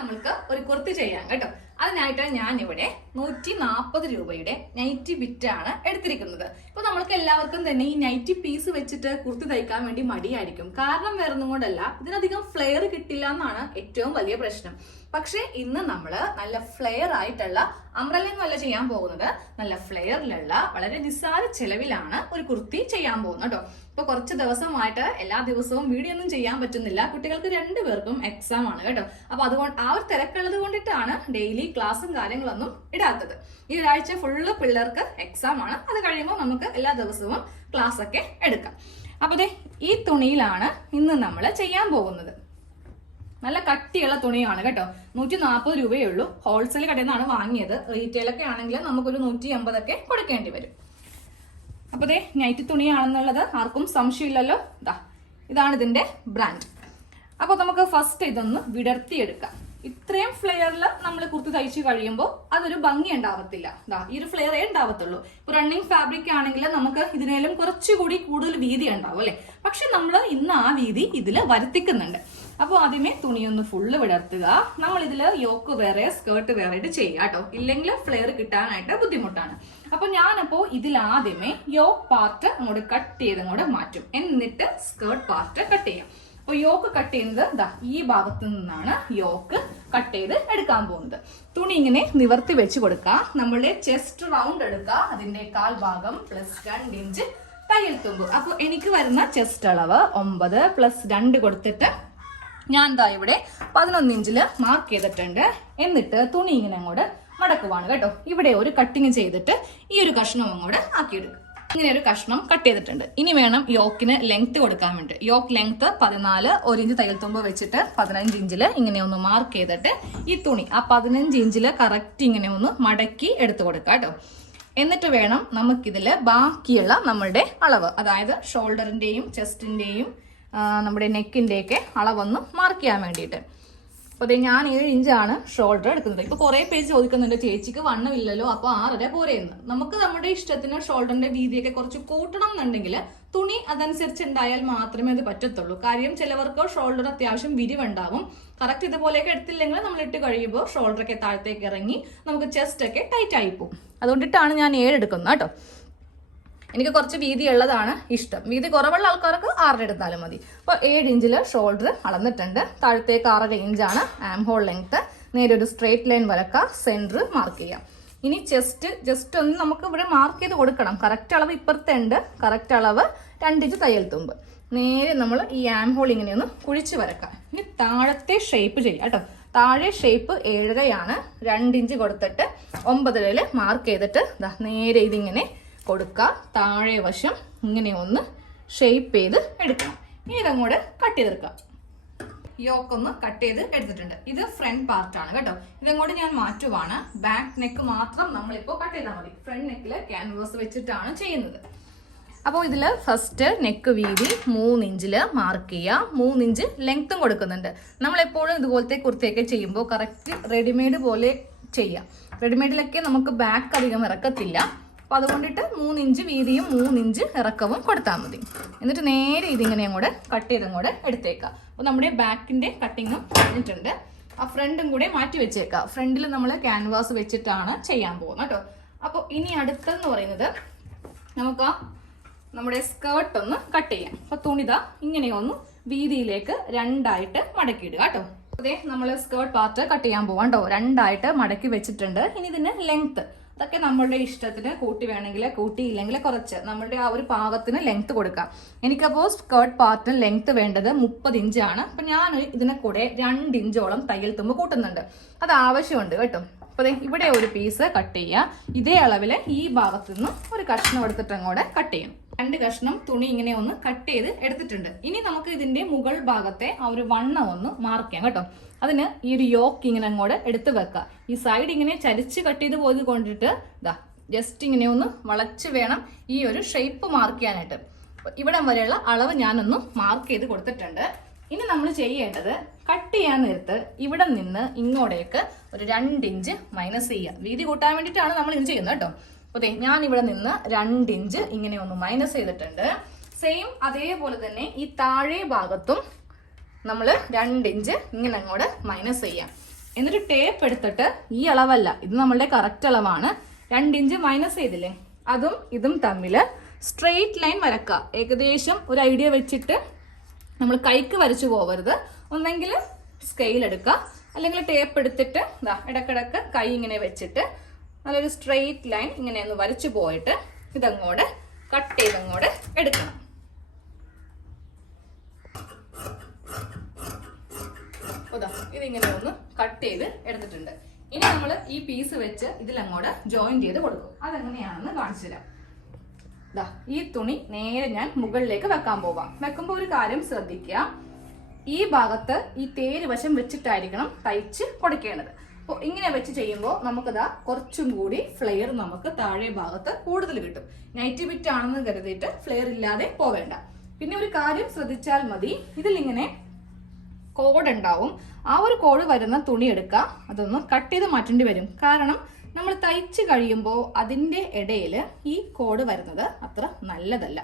നമ്മൾക്ക് ഒരു കുർത്തി ചെയ്യാം കേട്ടോ. അതിനായിട്ട് ഞാൻ ഇവിടെ 140 രൂപയുടെ നൈറ്റി ബിറ്റാണ് എടുത്തിരിക്കുന്നത്. ഇപ്പൊ നമ്മൾക്ക് എല്ലാവർക്കും തന്നെ ഈ നൈറ്റി പീസ് വെച്ചിട്ട് കുർത്തി തയ്ക്കാൻ വേണ്ടി മടിയായിരിക്കും. കാരണം വേറൊന്നും കൊണ്ടല്ല, ഇതിനധികം ഫ്ലെയർ കിട്ടില്ല എന്നാണ് ഏറ്റവും വലിയ പ്രശ്നം. പക്ഷെ ഇന്ന് നമ്മള് നല്ല ഫ്ലെയർ ആയിട്ടുള്ള അംബ്രല്ലൊന്നുമല്ല ചെയ്യാൻ പോകുന്നത്, നല്ല ഫ്ലെയറിലുള്ള വളരെ നിസ്സാര ചെലവിലാണ് ഒരു കുർത്തി ചെയ്യാൻ പോകുന്നത് കേട്ടോ. ഇപ്പൊ കുറച്ച് ദിവസമായിട്ട് എല്ലാ ദിവസവും വീഡിയോ ഒന്നും ചെയ്യാൻ പറ്റുന്നില്ല. കുട്ടികൾക്ക് രണ്ടുപേർക്കും എക്സാം ആണ് കേട്ടോ. അപ്പൊ അതുകൊണ്ട് ആ ഒരു തിരക്കുള്ളത് കൊണ്ടിട്ടാണ് ഡെയിലി ക്ലാസ്സും കാര്യങ്ങളൊന്നും ഇടാത്തത്. ഈ ഒരാഴ്ച ഫുള്ള് പിള്ളേർക്ക് എക്സാം ആണ്. അത് കഴിയുമ്പോൾ നമുക്ക് എല്ലാ ദിവസവും ക്ലാസ് ഒക്കെ എടുക്കാം. അപ്പൊ ദേ ഈ തുണിയിലാണ് ഇന്ന് നമ്മൾ ചെയ്യാൻ പോകുന്നത്. നല്ല കട്ടിയുള്ള തുണിയാണ് കേട്ടോ. 140 രൂപയേ ഉള്ളൂ. ഹോൾസെയിൽ കടയിൽ നിന്നാണ് വാങ്ങിയത്. റീറ്റെയിലൊക്കെ ആണെങ്കിൽ നമുക്കൊരു 150 ഒക്കെ കൊടുക്കേണ്ടി വരും. അപ്പൊ ദേ നൈറ്റി തുണിയാണെന്നുള്ളത് ആർക്കും സംശയമില്ലല്ലോ. ഇതാണ് ഇതിന്റെ ബ്രാൻഡ്. അപ്പൊ നമുക്ക് ഫസ്റ്റ് ഇതൊന്ന് വിടർത്തിയെടുക്കാം. ഇത്രയും ഫ്ലെയറിൽ നമ്മൾ കുർത്തി തയ്ച്ചു കഴിയുമ്പോൾ അതൊരു ഭംഗി ഉണ്ടാവത്തില്ല. ഈ ഒരു ഫ്ലെയറേ ഉണ്ടാവത്തുള്ളൂ. ഇപ്പൊ റണ്ണിങ് ഫാബ്രിക് ആണെങ്കിൽ നമുക്ക് ഇതിനേലും കുറച്ചുകൂടി കൂടുതൽ വീതി ഉണ്ടാവും അല്ലെ. പക്ഷെ നമ്മൾ ഇന്ന് ആ വീതി ഇതിൽ വരുത്തിക്കുന്നുണ്ട്. അപ്പോൾ ആദ്യമേ തുണിയൊന്ന് ഫുള്ള് വിടർത്തുക. നമ്മൾ ഇതിൽ യോക്ക് വേറെ സ്കേർട്ട് വേറെ ആയിട്ട് ചെയ്യാം കേട്ടോ. ഇല്ലെങ്കിൽ ഫ്ലെയർ കിട്ടാനായിട്ട് ബുദ്ധിമുട്ടാണ്. അപ്പൊ ഞാനപ്പോ ഇതിലാദ്യമേ യോക്ക് പാർട്ട് അങ്ങോട്ട് കട്ട് ചെയ്ത് അങ്ങോട്ട് മാറ്റും. എന്നിട്ട് സ്കേർട്ട് പാർട്ട് കട്ട് ചെയ്യാം. അപ്പൊ യോക്ക് കട്ട് ചെയ്യുന്നത് ഈ ഭാഗത്ത് നിന്നാണ് യോക്ക് കട്ട് ചെയ്ത് എടുക്കാൻ പോകുന്നത്. തുണി ഇങ്ങനെ നിവർത്തി വെച്ച് കൊടുക്കുക. നമ്മളുടെ ചെസ്റ്റ് റൗണ്ട് എടുക്കുക. അതിന്റെ 1/4 ഭാഗം പ്ലസ് 2 ഇഞ്ച് തയ്യൽ തുമ്പ്. അപ്പൊ എനിക്ക് വരുന്ന ചെസ്റ്റ് അളവ് 9 പ്ലസ് 2 കൊടുത്തിട്ട് ഞാൻ ഇവിടെ 11 ഇഞ്ചില് മാർക്ക് ചെയ്തിട്ടുണ്ട്. എന്നിട്ട് തുണി ഇങ്ങനെ അങ്ങോട്ട് മടക്കുവാണ് കേട്ടോ. ഇവിടെ ഒരു കട്ടിങ് ചെയ്തിട്ട് ഈ ഒരു കഷ്ണം അങ്ങോട്ട് ആക്കിയെടുക്കും. ഇങ്ങനെ ഒരു കഷ്ണം കട്ട് ചെയ്തിട്ടുണ്ട്. ഇനി വേണം യോക്കിന് ലെങ്ത് കൊടുക്കാൻ വേണ്ടി. യോക്ക് ലെങ്ത് 14, 1 ഇഞ്ച് തയ്യൽ തുമ്പ് വെച്ചിട്ട് 15 ഇഞ്ചില് ഇങ്ങനെ ഒന്ന് മാർക്ക് ചെയ്തിട്ട് ഈ തുണി ആ 15 ഇഞ്ചില് കറക്റ്റ് ഇങ്ങനെ ഒന്ന് മടക്കി എടുത്തു കൊടുക്കാം കേട്ടോ. എന്നിട്ട് വേണം നമുക്കിതില് ബാക്കിയുള്ള നമ്മളുടെ അളവ്, അതായത് ഷോൾഡറിന്റെയും ചെസ്റ്റിന്റെയും നമ്മുടെ നെക്കിന്റെയൊക്കെ അളവൊന്ന് മാർക്ക് ചെയ്യാൻ വേണ്ടിയിട്ട്. അപ്പൊ അതെ ഞാൻ 7 ഇഞ്ചാണ് ഷോൾഡർ എടുക്കുന്നത്. ഇപ്പൊ കുറെ പേര് ചോദിക്കുന്നുണ്ട്, ചേച്ചിക്ക് വണ്ണമില്ലല്ലോ അപ്പൊ 6.5 പോരെയെന്ന്. നമുക്ക് നമ്മുടെ ഇഷ്ടത്തിന് ഷോൾഡറിന്റെ വീതിയൊക്കെ കുറച്ച് കൂട്ടണം എന്നുണ്ടെങ്കിൽ തുണി അതനുസരിച്ച് ഉണ്ടായാൽ മാത്രമേ അത് പറ്റത്തുള്ളൂ. കാര്യം ചിലവർക്ക് ഷോൾഡർ അത്യാവശ്യം വിരിവുണ്ടാവും. കറക്റ്റ് ഇതുപോലെയൊക്കെ എടുത്തില്ലെങ്കിൽ നമ്മൾ ഇട്ട് കഴിയുമ്പോൾ ഷോൾഡറൊക്കെ താഴത്തേക്ക് ഇറങ്ങി നമുക്ക് ചെസ്റ്റ് ഒക്കെ ടൈറ്റ് ആയി പോകും. അതുകൊണ്ടിട്ടാണ് ഞാൻ 7 എടുക്കുന്നത് കേട്ടോ. എനിക്ക് കുറച്ച് വീതി ഉള്ളതാണ് ഇഷ്ടം. വീതി കുറവുള്ള ആൾക്കാർക്ക് 6 എടുത്താലും മതി. അപ്പോൾ 7 ഇഞ്ചിൽ ഷോൾഡർ അളന്നിട്ടുണ്ട്. താഴത്തേക്ക് 6.5 ഇഞ്ചാണ് ആം ഹോൾ ലെങ്ത്. നേരെ ഒരു സ്ട്രേറ്റ് ലൈൻ വരക്കുക. സെന്റർ മാർക്ക് ചെയ്യാം. ഇനി ജസ്റ്റ് ഒന്ന് നമുക്ക് ഇവിടെ മാർക്ക് ചെയ്ത് കൊടുക്കണം. കറക്റ്റ് അളവ് ഇപ്പുറത്തെ ഉണ്ട്. കറക്റ്റ് അളവ് 2 ഇഞ്ച് തയ്യൽ തുമ്പ്. നേരെ നമ്മൾ ഈ ആം ഹോൾ ഇങ്ങനെ ഒന്ന് കുഴിച്ച് വരക്കാം. ഇനി താഴത്തെ ഷേപ്പ് ചെയ്യാം കേട്ടോ. താഴെ ഷേപ്പ് 7.5 2 ഇഞ്ച് കൊടുത്തിട്ട് 9 മാർക്ക് ചെയ്തിട്ട് നേരെ ഇതിങ്ങനെ കൊടുക്കുക. താഴെ വശം ഇങ്ങനെ ഒന്ന് ഷേപ്പ് ചെയ്ത് എടുക്കണം. ഇനി ഇതങ്ങോട്ട് കട്ട് ചെയ്തെടുക്കാം. യോക്കൊന്ന് കട്ട് ചെയ്ത് എടുത്തിട്ടുണ്ട്. ഇത് ഫ്രണ്ട് പാർട്ടാണ് കേട്ടോ. ഇതങ്ങോട്ട് ഞാൻ മാറ്റുവാണ്. ബാക്ക് നെക്ക് മാത്രം നമ്മളിപ്പോൾ കട്ട് ചെയ്താൽ മതി. ഫ്രണ്ട് നെക്കിൽ ക്യാൻവാസ് വെച്ചിട്ടാണ് ചെയ്യുന്നത്. അപ്പോൾ ഇതിൽ ഫസ്റ്റ് നെക്ക് വീതി 3 ഇഞ്ചില് മാർക്ക് ചെയ്യുക. 3 ഇഞ്ച് ലെങ്ത്തും കൊടുക്കുന്നുണ്ട്. നമ്മളെപ്പോഴും ഇതുപോലത്തെ കുർത്തിയൊക്കെ ചെയ്യുമ്പോൾ കറക്റ്റ് റെഡിമെയ്ഡ് പോലെ ചെയ്യാം. റെഡിമെയ്ഡിലൊക്കെ നമുക്ക് ബാക്ക് അധികം ഇറക്കത്തില്ല. അപ്പൊ അതുകൊണ്ടിട്ട് 3 ഇഞ്ച് വീതിയും 3 ഇഞ്ച് ഇറക്കവും കൊടുത്താൽ മതി. എന്നിട്ട് നേരെ ഇതിങ്ങനെ അങ്ങോട്ട് കട്ട് ചെയ്ത് അങ്ങോട്ട് എടുത്തേക്കാം. അപ്പൊ നമ്മുടെ ബാക്കിന്റെ കട്ടിങ്ങും കഴിഞ്ഞിട്ടുണ്ട്. ആ ഫ്രണ്ടും കൂടെ മാറ്റി വെച്ചേക്കാം. ഫ്രണ്ടിൽ നമ്മൾ ക്യാൻവാസ് വെച്ചിട്ടാണ് ചെയ്യാൻ പോകുന്നത് കേട്ടോ. അപ്പോൾ ഇനി അടുത്തെന്ന് പറയുന്നത് നമുക്ക് നമ്മുടെ സ്കേർട്ട് ഒന്ന് കട്ട് ചെയ്യാം. അപ്പൊ തുണിത ഇങ്ങനെ ഒന്ന് വീതിയിലേക്ക് 2ആയിട്ട് മടക്കിയിടുക കേട്ടോ. അതെ നമ്മൾ സ്കേർട്ട് പാർട്ട് കട്ട് ചെയ്യാൻ പോവാം കേട്ടോ. 2ആയിട്ട് മടക്കി വെച്ചിട്ടുണ്ട്. ഇനി ഇതിന് ലെങ്ത് അതൊക്കെ നമ്മളുടെ ഇഷ്ടത്തിന് കൂട്ടി വേണമെങ്കിൽ കൂട്ടി, ഇല്ലെങ്കിൽ കുറച്ച് നമ്മളുടെ ആ ഒരു പാകത്തിന് ലെങ്ത് കൊടുക്കാം. എനിക്കപ്പോൾ സ്കേർട്ട് പാർട്ടിന് ലെങ്ത് വേണ്ടത് 30 ഇഞ്ചാണ്. അപ്പം ഞാൻ ഇതിനെ കൂടെ 2 ഇഞ്ചോളം തയ്യൽ തുമ്പ് കൂട്ടുന്നുണ്ട്. അത് ആവശ്യമുണ്ട് കേട്ടോ. അപ്പോൾ ഇവിടെ ഒരു പീസ് കട്ട് ചെയ്യുക. ഇതേ അളവിൽ ഈ ഭാഗത്തു നിന്ന് ഒരു കഷ്ണം എടുത്തിട്ട് അങ്ങോട്ട് കട്ട് ചെയ്യണം. 2 കഷ്ണം തുണി ഇങ്ങനെ ഒന്ന് കട്ട് ചെയ്ത് എടുത്തിട്ടുണ്ട്. ഇനി നമുക്ക് ഇതിന്റെ മുകൾ ഭാഗത്തെ ആ ഒരു വണ്ണം ഒന്ന് മാർക്ക് ചെയ്യാം കേട്ടോ. അതിന് ഈ ഒരു യോക്ക് ഇങ്ങനെ അങ്ങോട്ട് എടുത്ത് വെക്കുക. ഈ സൈഡ് ഇങ്ങനെ ചരിച്ച് കട്ട് ചെയ്ത് പോയത് കൊണ്ടിട്ട് ജസ്റ്റ് ഇങ്ങനെ ഒന്ന് വളച്ച് വേണം ഈ ഒരു ഷേപ്പ് മാർക്ക് ചെയ്യാനായിട്ട്. ഇവിടം വരെയുള്ള അളവ് ഞാനൊന്ന് മാർക്ക് ചെയ്ത് കൊടുത്തിട്ടുണ്ട്. ഇനി നമ്മൾ ചെയ്യേണ്ടത് കട്ട് ചെയ്യാൻ നേരത്ത് ഇവിടെ നിന്ന് ഇങ്ങോട്ടേക്ക് ഒരു 2 ഇഞ്ച് മൈനസ് ചെയ്യുക. വീതി കൂട്ടാൻ വേണ്ടിയിട്ടാണ് നമ്മൾ ഇത് ചെയ്യുന്നത് കേട്ടോ. അതെ ഞാൻ ഇവിടെ നിന്ന് 2 ഇഞ്ച് ഇങ്ങനെ ഒന്ന് മൈനസ് ചെയ്തിട്ടുണ്ട്. സെയിം അതേപോലെ തന്നെ ഈ താഴെ ഭാഗത്തും നമ്മൾ 2 ഇഞ്ച് ഇങ്ങനെ അങ്ങോട്ട് മൈനസ് ചെയ്യാം. എന്നിട്ട് ടേപ്പ് എടുത്തിട്ട് ഈ അളവല്ല, ഇത് നമ്മളുടെ കറക്റ്റ് അളവാണ്, 2 ഇഞ്ച് മൈനസ് ചെയ്തില്ലേ, അതും ഇതും തമ്മിൽ സ്ട്രെയിറ്റ് ലൈൻ വരക്കുക. ഏകദേശം ഒരു ഐഡിയ വെച്ചിട്ട് നമ്മൾ കൈക്ക് വരച്ചു പോകരുത്. ഒന്നെങ്കിൽ സ്കെയിൽ എടുക്കുക, അല്ലെങ്കിൽ ടേപ്പ് എടുത്തിട്ട് ഇടക്കിടക്ക് കൈ ഇങ്ങനെ വെച്ചിട്ട് നല്ലൊരു സ്ട്രെയിറ്റ് ലൈൻ ഇങ്ങനെ ഒന്ന് വരച്ചു പോയിട്ട് ഇതങ്ങോട്ട് കട്ട് ചെയ്തങ്ങോട്ട് എടുക്കണം. ഇതിങ്ങനെ ഒന്ന് കട്ട് ചെയ്ത് എടുത്തിട്ടുണ്ട്. ഇനി നമ്മൾ ഈ പീസ് വെച്ച് ഇതിലങ്ങോട്ട് ജോയിൻ ചെയ്ത് കൊടുക്കും. അതെങ്ങനെയാണെന്ന് കാണിച്ചു തരാം. ഈ തുണി നേരെ ഞാൻ മുകളിലേക്ക് വെക്കാൻ പോവാം. വെക്കുമ്പോൾ ഒരു കാര്യം ശ്രദ്ധിക്കുക, ഈ ഭാഗത്ത് ഈ തേര് വശം വെച്ചിട്ടായിരിക്കണം തയ്ച്ച് കൊടുക്കേണ്ടത്. അപ്പോൾ ഇങ്ങനെ വെച്ച് ചെയ്യുമ്പോൾ നമുക്കിതാ കുറച്ചും കൂടി ഫ്ലെയർ നമുക്ക് താഴെ ഭാഗത്ത് കൂടുതൽ കിട്ടും. നൈറ്റി ബിറ്റ് ആണെന്ന് കരുതിയിട്ട് ഫ്ലെയർ ഇല്ലാതെ പോവേണ്ട. പിന്നെ ഒരു കാര്യം ശ്രദ്ധിച്ചാൽ മതി, ഇതിലിങ്ങനെ കോഡ് ഉണ്ടാവും. ആ ഒരു കോഡ് വരുന്ന തുണി എടുക്കുക, അതൊന്ന് കട്ട് ചെയ്ത് മാറ്റേണ്ടി വരും. കാരണം നമ്മൾ തയ്ച്ച് കഴിയുമ്പോൾ അതിൻ്റെ ഇടയിൽ ഈ കോഡ് വരുന്നത് അത്ര നല്ലതല്ല.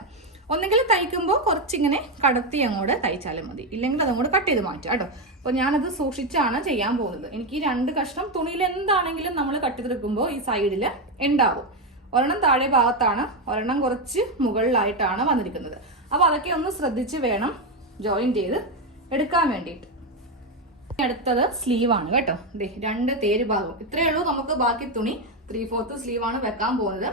ഒന്നെങ്കിൽ തയ്ക്കുമ്പോൾ കുറച്ചിങ്ങനെ കടത്തി അങ്ങോട്ട് തയ്ച്ചാലും മതി, ഇല്ലെങ്കിൽ അതങ്ങോട്ട് കട്ട് ചെയ്ത് മാറ്റുക കേട്ടോ. അപ്പോൾ ഞാനത് സൂക്ഷിച്ചാണ് ചെയ്യാൻ പോകുന്നത്. എനിക്ക് ഈ 2 കഷ്ണം തുണിയിൽ എന്താണെങ്കിലും നമ്മൾ കട്ട് ചെയ്തെടുക്കുമ്പോൾ ഈ സൈഡിൽ ഉണ്ടാവും. ഒരെണ്ണം താഴെ ഭാഗത്താണ്, ഒരെണ്ണം കുറച്ച് മുകളിലായിട്ടാണ് വന്നിരിക്കുന്നത്. അപ്പോൾ അതൊക്കെ ഒന്ന് ശ്രദ്ധിച്ച് വേണം ജോയിൻ ചെയ്ത് എടുക്കാൻ വേണ്ടിയിട്ട്. അടുത്തത് സ്ലീവ് ആണ് കേട്ടോ. 2 തേര് ഭാഗം ഇത്രയേ ഉള്ളൂ. നമുക്ക് ബാക്കി തുണി 3/4 സ്ലീവ് ആണ് വെക്കാൻ പോകുന്നത്.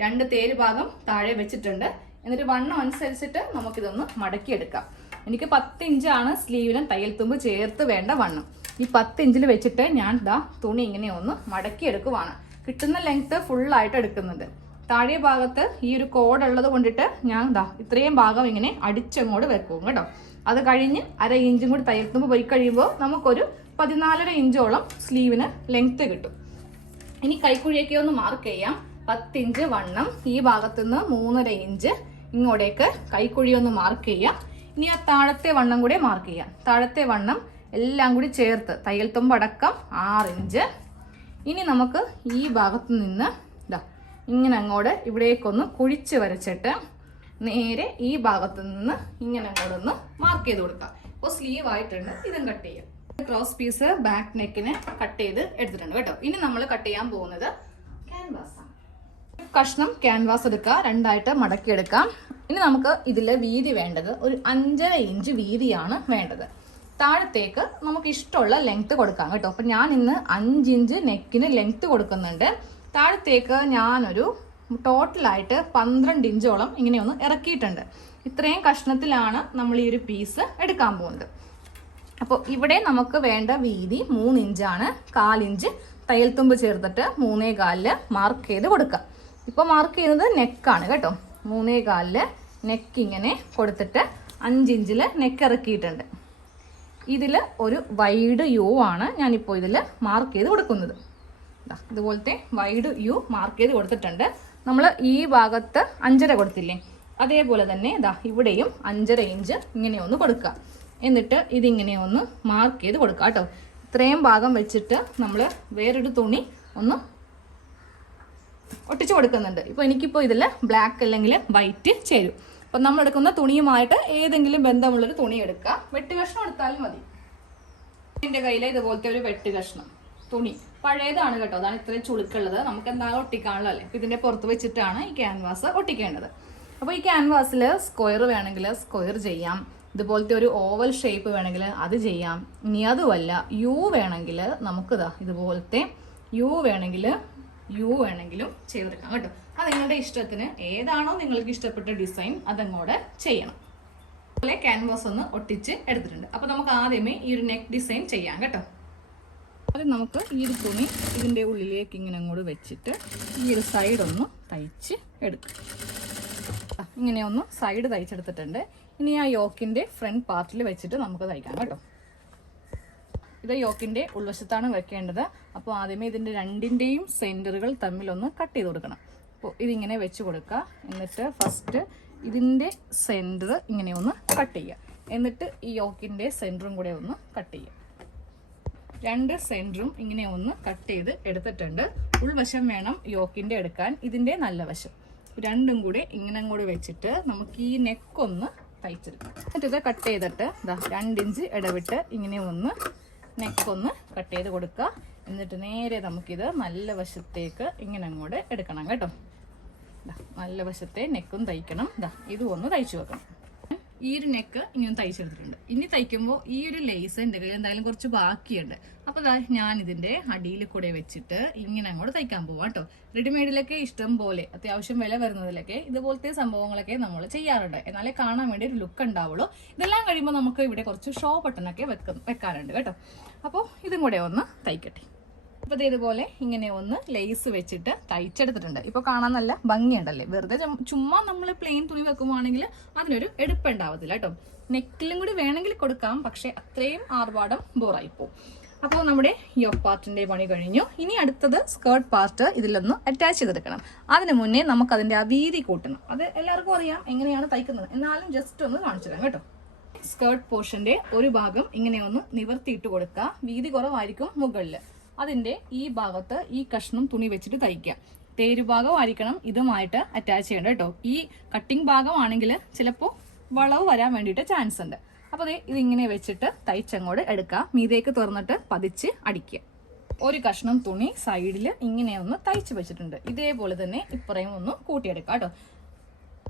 2 തേര് ഭാഗം താഴെ വെച്ചിട്ടുണ്ട്. എന്നിട്ട് വണ്ണം അനുസരിച്ചിട്ട് നമുക്കിതൊന്ന് മടക്കിയെടുക്കാം. എനിക്ക് 10 ഇഞ്ചാണ് സ്ലീവിലും തയ്യൽ തുമ്പ് ചേർത്ത് വേണ്ട വണ്ണം. ഈ 10 ഇഞ്ചിൽ വെച്ചിട്ട് ഞാൻ തുണി ഇങ്ങനെ ഒന്ന് മടക്കിയെടുക്കുവാണ്. കിട്ടുന്ന ലെങ്ത് ഫുള്ളായിട്ട് എടുക്കുന്നുണ്ട്. താഴെ ഭാഗത്ത് ഈ ഒരു കോഡ് ഉള്ളത് കൊണ്ടിട്ട് ഞാൻ ഇത്രയും ഭാഗം ഇങ്ങനെ അടിച്ചങ്ങോട്ട് വെക്കും കേട്ടോ. അത് കഴിഞ്ഞ് 1/2 ഇഞ്ചും കൂടി തയ്യൽ തുമ്പ് പോയി കഴിയുമ്പോൾ നമുക്കൊരു 14.5 ഇഞ്ചോളം സ്ലീവിന് ലെങ്ത് കിട്ടും. ഇനി കൈക്കുഴിയൊക്കെ ഒന്ന് മാർക്ക് ചെയ്യാം. 10 ഇഞ്ച് വണ്ണം, ഈ ഭാഗത്തുനിന്ന് 3.5 ഇഞ്ച് ഇങ്ങോട്ടേക്ക് കൈക്കുഴി ഒന്ന് മാർക്ക് ചെയ്യാം. ഇനി ആ താഴത്തെ വണ്ണം കൂടെ മാർക്ക് ചെയ്യാം. താഴത്തെ വണ്ണം എല്ലാം കൂടി ചേർത്ത് തയ്യൽ തുമ്പ് അടക്കം 6 ഇഞ്ച്. ഇനി നമുക്ക് ഈ ഭാഗത്ത് നിന്ന് ഇങ്ങനെ അങ്ങോട്ട് ഇവിടേക്കൊന്ന് കുഴിച്ച് വരച്ചിട്ട് നേരെ ഈ ഭാഗത്ത് നിന്ന് ഇങ്ങനെ അങ്ങോട്ടൊന്ന് മാർക്ക് ചെയ്ത് കൊടുക്കാം. അപ്പോൾ സ്ലീവ് ആയിട്ടുണ്ട്. ഇതും കട്ട് ചെയ്യാം. ക്രോസ് പീസ് ബാക്ക് നെക്കിന് കട്ട് ചെയ്ത് എടുത്തിട്ടുണ്ട് കേട്ടോ. ഇനി നമ്മൾ കട്ട് ചെയ്യാൻ പോകുന്നത് ക്യാൻവാസ് ആണ്. കഷ്ണം ക്യാൻവാസ് എടുക്കുക, 2ആയിട്ട് മടക്കി എടുക്കാം. ഇനി നമുക്ക് ഇതിൽ വീതി വേണ്ടത് ഒരു 5.5 ഇഞ്ച് വീതിയാണ് വേണ്ടത്. താഴത്തേക്ക് നമുക്ക് ഇഷ്ടമുള്ള ലെങ്ത് കൊടുക്കാം കേട്ടോ. അപ്പം ഞാൻ ഇന്ന് 5 ഇഞ്ച് നെക്കിന് ലെങ്ത് കൊടുക്കുന്നുണ്ട്. താഴത്തേക്ക് ഞാനൊരു ടോട്ടലായിട്ട് 12 ഇഞ്ചോളം ഇങ്ങനെ ഒന്ന് ഇറക്കിയിട്ടുണ്ട്. ഇത്രയും കഷ്ണത്തിലാണ് നമ്മൾ ഈ ഒരു പീസ് എടുക്കാൻ പോകുന്നത്. അപ്പോൾ ഇവിടെ നമുക്ക് വേണ്ട വീതി 3 ഇഞ്ചാണ്. 1/4 ഇഞ്ച് തയ്യൽ തുമ്പ് ചേർത്തിട്ട് 3.25 മാർക്ക് ചെയ്ത് കൊടുക്കുക. ഇപ്പോൾ മാർക്ക് ചെയ്യുന്നത് നെക്കാണ് കേട്ടോ. 3.25 നെക്ക് ഇങ്ങനെ കൊടുത്തിട്ട് 5 ഇഞ്ചിൽ നെക്ക് ഇറക്കിയിട്ടുണ്ട്. ഇതിൽ ഒരു വൈഡ് യു ആണ് ഞാനിപ്പോൾ ഇതിൽ മാർക്ക് ചെയ്ത് കൊടുക്കുന്നത്. ഇതുപോലത്തെ വൈഡ് യു മാർക്ക് ചെയ്ത് കൊടുത്തിട്ടുണ്ട്. നമ്മൾ ഈ ഭാഗത്ത് 5.5 കൊടുത്തില്ലേ, അതേപോലെ തന്നെ ഇവിടെയും 5.5 ഇഞ്ച് ഇങ്ങനെ ഒന്ന് കൊടുക്കുക. എന്നിട്ട് ഇതിങ്ങനെ ഒന്ന് മാർക്ക് ചെയ്ത് കൊടുക്കുക കേട്ടോ. ഇത്രയും ഭാഗം വെച്ചിട്ട് നമ്മൾ വേറൊരു തുണി ഒന്ന് ഒട്ടിച്ചു കൊടുക്കുന്നുണ്ട്. ഇപ്പോൾ എനിക്കിപ്പോൾ ഇതിൽ ബ്ലാക്ക് അല്ലെങ്കിൽ വൈറ്റ് ചേരും. അപ്പം നമ്മൾ എടുക്കുന്ന തുണിയുമായിട്ട് ഏതെങ്കിലും ബന്ധമുള്ളൊരു തുണി എടുക്കുക. വെട്ട് കഷ്ണം എടുത്താലും മതി. എൻ്റെ കയ്യിൽ ഇതുപോലത്തെ ഒരു വെട്ട് കഷ്ണം തുണി പഴയതാണ് കേട്ടോ. അതാണ് ഇത്രയും ചുളുക്കുള്ളത്. നമുക്ക് എന്തായാലും ഒട്ടിക്കാണല്ലോ അല്ലേ. അപ്പം ഇതിൻ്റെ പുറത്ത് വെച്ചിട്ടാണ് ഈ ക്യാൻവാസ് ഒട്ടിക്കേണ്ടത്. അപ്പോൾ ഈ ക്യാൻവാസിൽ സ്ക്വയർ വേണമെങ്കിൽ സ്ക്വയർ ചെയ്യാം. ഇതുപോലത്തെ ഒരു ഓവൽ ഷേപ്പ് വേണമെങ്കിൽ അത് ചെയ്യാം. ഇനി അതുമല്ല യു വേണമെങ്കിൽ നമുക്ക് ഇതുപോലത്തെ യു വേണമെങ്കിലും ചെയ്തെടുക്കാം കേട്ടോ. അത് നിങ്ങളുടെ ഇഷ്ടത്തിന് ഏതാണോ നിങ്ങൾക്ക് ഇഷ്ടപ്പെട്ട ഡിസൈൻ അതങ്ങോട്ട് ചെയ്യണം. അതുപോലെ ക്യാൻവാസ് ഒന്ന് ഒട്ടിച്ച് എടുത്തിട്ടുണ്ട്. അപ്പോൾ നമുക്ക് ആദ്യമേ ഈ ഒരു നെക്ക് ഡിസൈൻ ചെയ്യാം കേട്ടോ. അത് നമുക്ക് ഈ ഒരു തുണി ഇതിൻ്റെ ഉള്ളിലേക്ക് ഇങ്ങനെ അങ്ങോട്ട് വെച്ചിട്ട് ഈ ഒരു സൈഡൊന്ന് തയ്ച്ച് എടുക്കാം. ഇങ്ങനെ ഒന്ന് സൈഡ് തയ്ച്ചെടുത്തിട്ടുണ്ട്. ഇനി ആ യോക്കിൻ്റെ ഫ്രണ്ട് പാർട്ടിൽ വെച്ചിട്ട് നമുക്ക് തയ്ക്കാം കേട്ടോ. ഇത് യോക്കിൻ്റെ ഉൾവശത്താണ് വെക്കേണ്ടത്. അപ്പോൾ ആദ്യമേ ഇതിൻ്റെ രണ്ടിൻ്റെയും സെൻറ്ററുകൾ തമ്മിലൊന്ന് കട്ട് ചെയ്ത് കൊടുക്കണം. അപ്പോൾ ഇതിങ്ങനെ വെച്ച് കൊടുക്കുക. എന്നിട്ട് ഫസ്റ്റ് ഇതിൻ്റെ സെൻറ്റർ ഇങ്ങനെ ഒന്ന് കട്ട് ചെയ്യുക. എന്നിട്ട് ഈ യോക്കിൻ്റെ സെൻറ്ററും കൂടെ ഒന്ന് കട്ട് ചെയ്യുക. 2 സെൻറ്ററും ഇങ്ങനെ ഒന്ന് കട്ട് ചെയ്ത് എടുത്തിട്ടുണ്ട്. ഉൾവശം വേണം യോക്കിൻ്റെ എടുക്കാൻ, ഇതിൻ്റെ നല്ല വശം. രണ്ടും കൂടെ ഇങ്ങനെ കൂടെ വെച്ചിട്ട് നമുക്ക് ഈ നെക്കൊന്ന് തയ്ച്ചെടുക്കാം. എന്നിട്ട് ഇത് കട്ട് ചെയ്തിട്ട് 2 ഇഞ്ച് ഇടവിട്ട് ഇങ്ങനെ ഒന്ന് നെക്കൊന്ന് കട്ട് ചെയ്ത് കൊടുക്കുക. എന്നിട്ട് നേരെ നമുക്കിത് നല്ല വശത്തേക്ക് ഇങ്ങനെ അങ്ങോട്ട് എടുക്കണം കേട്ടോ. നല്ല വശത്തെ നെക്കും തയ്ക്കണം. ഇതും ഒന്ന് തയ്ച്ചു വെക്കണം. ഈ ഒരു നെക്ക് ഇങ്ങനെ തയ്ച്ചെടുത്തിട്ടുണ്ട്. ഇനി തയ്ക്കുമ്പോൾ ഈ ഒരു ലേസ് എൻ്റെ കയ്യിൽ എന്തായാലും കുറച്ച് ബാക്കിയുണ്ട്. അപ്പോൾ ഞാൻ ഇതിൻ്റെ അടിയിൽ കൂടെ വെച്ചിട്ട് ഇങ്ങനെ അങ്ങോട്ട് തയ്ക്കാൻ പോവാം കേട്ടോ. റെഡിമെയ്ഡിലൊക്കെ ഇഷ്ടം പോലെ അത്യാവശ്യം വില വരുന്നതിലൊക്കെ ഇതുപോലത്തെ സംഭവങ്ങളൊക്കെ നമ്മൾ ചെയ്യാറുണ്ട്. എന്നാലേ കാണാൻ വേണ്ടി ഒരു ലുക്ക് ഉണ്ടാവുള്ളൂ. ഇതെല്ലാം കഴിയുമ്പോൾ നമുക്ക് ഇവിടെ കുറച്ച് ഷോ ബട്ടണൊക്കെ വെക്കാറുണ്ട് കേട്ടോ. അപ്പോൾ ഇതും കൂടെ ഒന്ന് തയ്ക്കട്ടെ. അപ്പോൾ ഇതേപോലെ ഇങ്ങനെ ഒന്ന് ലേസ് വെച്ചിട്ട് തയ്ച്ചെടുത്തിട്ടുണ്ട്. ഇപ്പോൾ കാണാൻ നല്ല ഭംഗിയുണ്ടല്ലേ. വെറുതെ ചുമ്മാ നമ്മൾ പ്ലെയിൻ തുണി വെക്കുവാണെങ്കിൽ അതിനൊരു എടുപ്പുണ്ടാവത്തില്ല കേട്ടോ. നെക്കിലും കൂടി വേണമെങ്കിൽ കൊടുക്കാം, പക്ഷെ അത്രയും ആർഭാടം ബോറായിപ്പോവും. അപ്പോൾ നമ്മുടെ യോക്ക് പാർട്ടിൻ്റെ പണി കഴിഞ്ഞു. ഇനി അടുത്തത് സ്കേർട്ട് പാർട്ട് ഇതിലൊന്ന് അറ്റാച്ച് ചെയ്തെടുക്കണം. അതിന് മുന്നേ നമുക്കതിൻ്റെ ആ വീതി കൂട്ടണം. അത് എല്ലാവർക്കും അറിയാം എങ്ങനെയാണ് തയ്ക്കുന്നത്, എന്നാലും ജസ്റ്റ് ഒന്ന് കാണിച്ചു തരാം കേട്ടോ. സ്കേർട്ട് പോർഷൻ്റെ ഒരു ഭാഗം ഇങ്ങനെ ഒന്ന് നിവർത്തിയിട്ട് കൊടുക്കുക. വീതി കുറവായിരിക്കും മുകളിൽ. അതിൻ്റെ ഈ ഭാഗത്ത് ഈ കഷ്ണം തുണി വെച്ചിട്ട് തയ്ക്കുക. തേരുഭാഗമായിരിക്കണം ഇതുമായിട്ട് അറ്റാച്ച് ചെയ്യേണ്ടത് കേട്ടോ. ഈ കട്ടിങ് ഭാഗമാണെങ്കിൽ ചിലപ്പോൾ വളവ് വരാൻ വേണ്ടിയിട്ട് ചാൻസ് ഉണ്ട്. അപ്പോൾ ഇതിങ്ങനെ വെച്ചിട്ട് തയ്ച്ചങ്ങോട്ട് എടുക്കുക. മീതേക്ക് തുറന്നിട്ട് പതിച്ച് അടിക്കുക. ഒരു കഷ്ണം തുണി സൈഡിൽ ഇങ്ങനെ ഒന്ന് തയ്ച്ച് വെച്ചിട്ടുണ്ട്. ഇതേപോലെ തന്നെ ഇപ്പറയും ഒന്ന് കൂട്ടിയെടുക്കാം കേട്ടോ.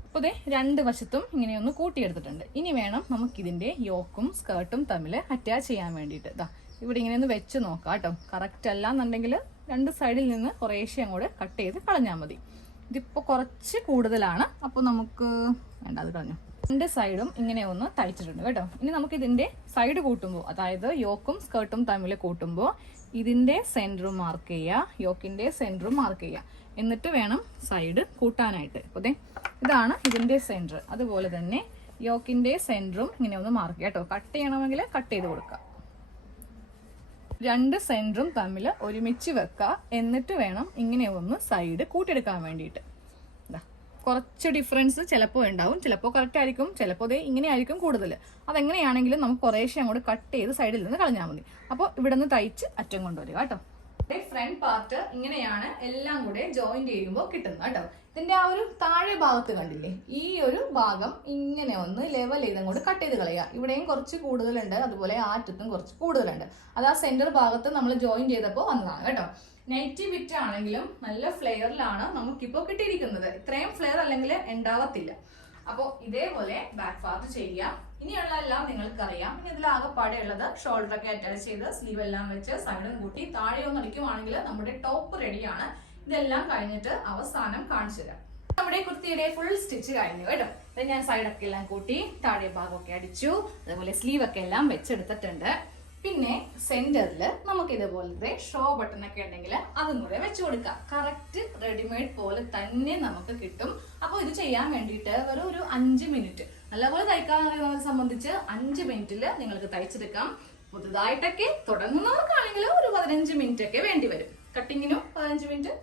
അപ്പോൾ രണ്ട് വശത്തും ഇങ്ങനെ ഒന്ന് കൂട്ടിയെടുത്തിട്ടുണ്ട്. ഇനി വേണം നമുക്കിതിൻ്റെ യോക്കും സ്കേർട്ടും തമ്മിൽ അറ്റാച്ച് ചെയ്യാൻ വേണ്ടിയിട്ട്. ഇവിടെ ഇങ്ങനെ ഒന്ന് വെച്ച് നോക്കാം കേട്ടോ. കറക്റ്റ് അല്ല എന്നുണ്ടെങ്കിൽ രണ്ട് സൈഡിൽ നിന്ന് കുറേശ്ശെ അങ്ങോട്ട് കട്ട് ചെയ്ത് കളഞ്ഞാൽ മതി. ഇതിപ്പോൾ കുറച്ച് കൂടുതലാണ്, അപ്പോൾ നമുക്ക് വേണ്ട, അത് കളഞ്ഞു. രണ്ട് സൈഡും ഇങ്ങനെ ഒന്ന് തയ്ച്ചിട്ടുണ്ട് കേട്ടോ. ഇനി നമുക്ക് ഇതിൻ്റെ സൈഡ് കൂട്ടുമ്പോൾ, അതായത് യോക്കും സ്കേർട്ടും തമ്മിൽ കൂട്ടുമ്പോൾ ഇതിൻ്റെ സെൻറ്ററും മാർക്ക് ചെയ്യുക, യോക്കിൻ്റെ സെൻറ്ററും മാർക്ക് ചെയ്യുക. എന്നിട്ട് വേണം സൈഡ് കൂട്ടാനായിട്ട്. അപ്പോൾ ഇതാണ് ഇതിൻ്റെ സെൻറ്റർ. അതുപോലെ തന്നെ യോക്കിൻ്റെ സെൻറ്ററും ഇങ്ങനെ ഒന്ന് മാർക്ക് ചെയ്യുക കേട്ടോ. കട്ട് ചെയ്യണമെങ്കിൽ കട്ട് ചെയ്ത് കൊടുക്കുക. രണ്ട് സെൻറ്ററും തമ്മിൽ ഒരുമിച്ച് വെക്കുക. എന്നിട്ട് വേണം ഇങ്ങനെ ഒന്ന് സൈഡ് കൂട്ടിയെടുക്കാൻ വേണ്ടിയിട്ട്. കുറച്ച് ഡിഫറൻസ് ചിലപ്പോൾ ഉണ്ടാവും, ചിലപ്പോൾ കറക്റ്റ് ആയിരിക്കും, ചിലപ്പോൾ ഇങ്ങനെ ആയിരിക്കും കൂടുതൽ. അതെങ്ങനെയാണെങ്കിലും നമുക്ക് കുറേശ്ശെ അങ്ങോട്ട് കട്ട് ചെയ്ത് സൈഡിൽ നിന്ന് കളഞ്ഞാൽ മതി. അപ്പോൾ ഇവിടെ നിന്ന് തയ്ച്ച് അറ്റം കൊണ്ടുവരിക കേട്ടോ. ഫ്രണ്ട് പാർട്ട് ഇങ്ങനെയാണ് എല്ലാം കൂടെ ജോയിന്റ് ചെയ്യുമ്പോൾ കിട്ടുന്നത് കേട്ടോ. ഇതിന്റെ ആ ഒരു താഴെ ഭാഗത്ത് കണ്ടില്ലേ, ഈ ഒരു ഭാഗം ഇങ്ങനെ ഒന്ന് ലെവൽ ചെയ്ത് അങ്ങോട്ട് കട്ട് ചെയ്ത് കളയുക. ഇവിടെയും കുറച്ച് കൂടുതലുണ്ട്, അതുപോലെ ആറ്റത്തും കുറച്ച് കൂടുതലുണ്ട്. അത് ആ സെന്റർ ഭാഗത്ത് നമ്മൾ ജോയിൻ ചെയ്തപ്പോൾ വന്നതാണ് കേട്ടോ. നൈറ്റി ബിറ്റ് ആണെങ്കിലും നല്ല ഫ്ലെയറിലാണ് നമുക്കിപ്പോൾ കിട്ടിയിരിക്കുന്നത്. ഇത്രയും ഫ്ലെയർ അല്ലെങ്കിൽ ഉണ്ടാവത്തില്ല. അപ്പോൾ ഇതേപോലെ ബാക്ക് പാർട്ട് ചെയ്യാം. ഇനിയുള്ള എല്ലാം നിങ്ങൾക്കറിയാം. ഇനി ഇതിലാകെപ്പാടെ ഉള്ളത് ഷോൾഡറൊക്കെ അറ്റാച്ച് ചെയ്ത് സ്ലീവ് എല്ലാം വെച്ച് സൈഡും കൂട്ടി താഴെ ഒന്ന് അടിക്കുവാണെങ്കിൽ നമ്മുടെ ടോപ്പ് റെഡിയാണ്. ഇതെല്ലാം കഴിഞ്ഞിട്ട് അവസാനം കാണിച്ചു തരാം. നമ്മുടെ കുർത്തിയുടെ ഫുൾ സ്റ്റിച്ച് കഴിഞ്ഞു കേട്ടോ. ഞാൻ സൈഡൊക്കെ എല്ലാം കൂട്ടി താഴെ ഭാഗമൊക്കെ അടിച്ചു, അതുപോലെ സ്ലീവൊക്കെ എല്ലാം വെച്ചെടുത്തിട്ടുണ്ട്. പിന്നെ സെന്ററിൽ നമുക്ക് ഇതുപോലത്തെ ഷോ ബട്ടൺ ഒക്കെ ഉണ്ടെങ്കിൽ അതും കൂടെ വെച്ചു കൊടുക്കാം. കറക്റ്റ് റെഡിമെയ്ഡ് പോലെ തന്നെ നമുക്ക് കിട്ടും. അപ്പോൾ ഇത് ചെയ്യാൻ വേണ്ടിയിട്ട് വെറും ഒരു 5 മിനിറ്റ്, നല്ലപോലെ തയ്ക്കാൻ അറിയുന്നവരെ സംബന്ധിച്ച് 5 മിനിറ്റിൽ നിങ്ങൾക്ക് തയ്ച്ചെടുക്കാം. പുതുതായിട്ടൊക്കെ തുടങ്ങുന്നവർക്കാണെങ്കിൽ ഒരു 15 മിനിറ്റ് ഒക്കെ വേണ്ടി വരും. കട്ടിങ്ങിനും 15 മിനിറ്റ്,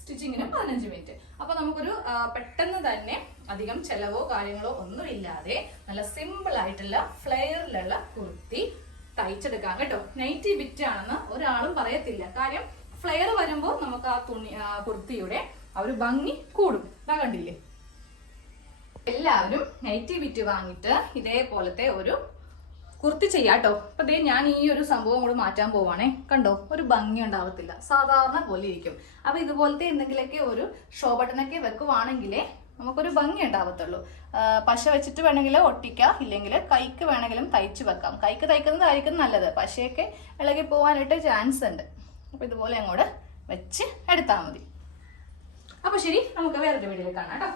സ്റ്റിച്ചിങ്ങിനും 15 മിനിറ്റ്. അപ്പൊ നമുക്കൊരു പെട്ടെന്ന് തന്നെ അധികം ചെലവോ കാര്യങ്ങളോ ഒന്നും ഇല്ലാതെ നല്ല സിമ്പിൾ ആയിട്ടുള്ള ഫ്ലെയറിലുള്ള കുർത്തി തയ്ച്ചെടുക്കാം കേട്ടോ. നൈറ്റി ബിറ്റ് ആണെന്ന് ഒരാളും പറയത്തില്ല. കാര്യം ഫ്ലെയർ വരുമ്പോൾ നമുക്ക് ആ തുണി കുർത്തിയുടെ ആ ഒരു ഭംഗി കൂടും. കണ്ടില്ലേ, എല്ലാവരും നൈറ്റി ബിറ്റ് വാങ്ങിയിട്ട് ഇതേപോലത്തെ ഒരു കുർത്തി ചെയ്യാട്ടോ. അപ്പൊ ഞാൻ ഈ ഒരു സംഭവം കൂടെ മാറ്റാൻ പോവാണേ. കണ്ടോ, ഒരു ഭംഗി ഉണ്ടാവത്തില്ല, സാധാരണ പോലെ ഇരിക്കും. അപ്പൊ ഇതുപോലത്തെ എന്തെങ്കിലുമൊക്കെ ഒരു ഷോ ബട്ടണൊക്കെ വെക്കുവാണെങ്കിലേ നമുക്കൊരു ഭംഗി ഉണ്ടാവത്തുള്ളൂ. പശ വെച്ചിട്ട് വേണമെങ്കിൽ ഒട്ടിക്കാം, ഇല്ലെങ്കിൽ കൈക്ക് വേണമെങ്കിലും തയ്ച്ചു വെക്കാം. കൈക്ക് തയ്ക്കുന്നതായിരിക്കും നല്ലത്, പശയൊക്കെ ഇളകി പോകാനായിട്ട് ചാൻസ് ഉണ്ട്. അപ്പൊ ഇതുപോലെ അങ്ങോട്ട് വെച്ച് എടുത്താൽ മതി. അപ്പൊ ശരി, നമുക്ക് വേറൊരു വീഡിയോയിൽ കാണാം കേട്ടോ.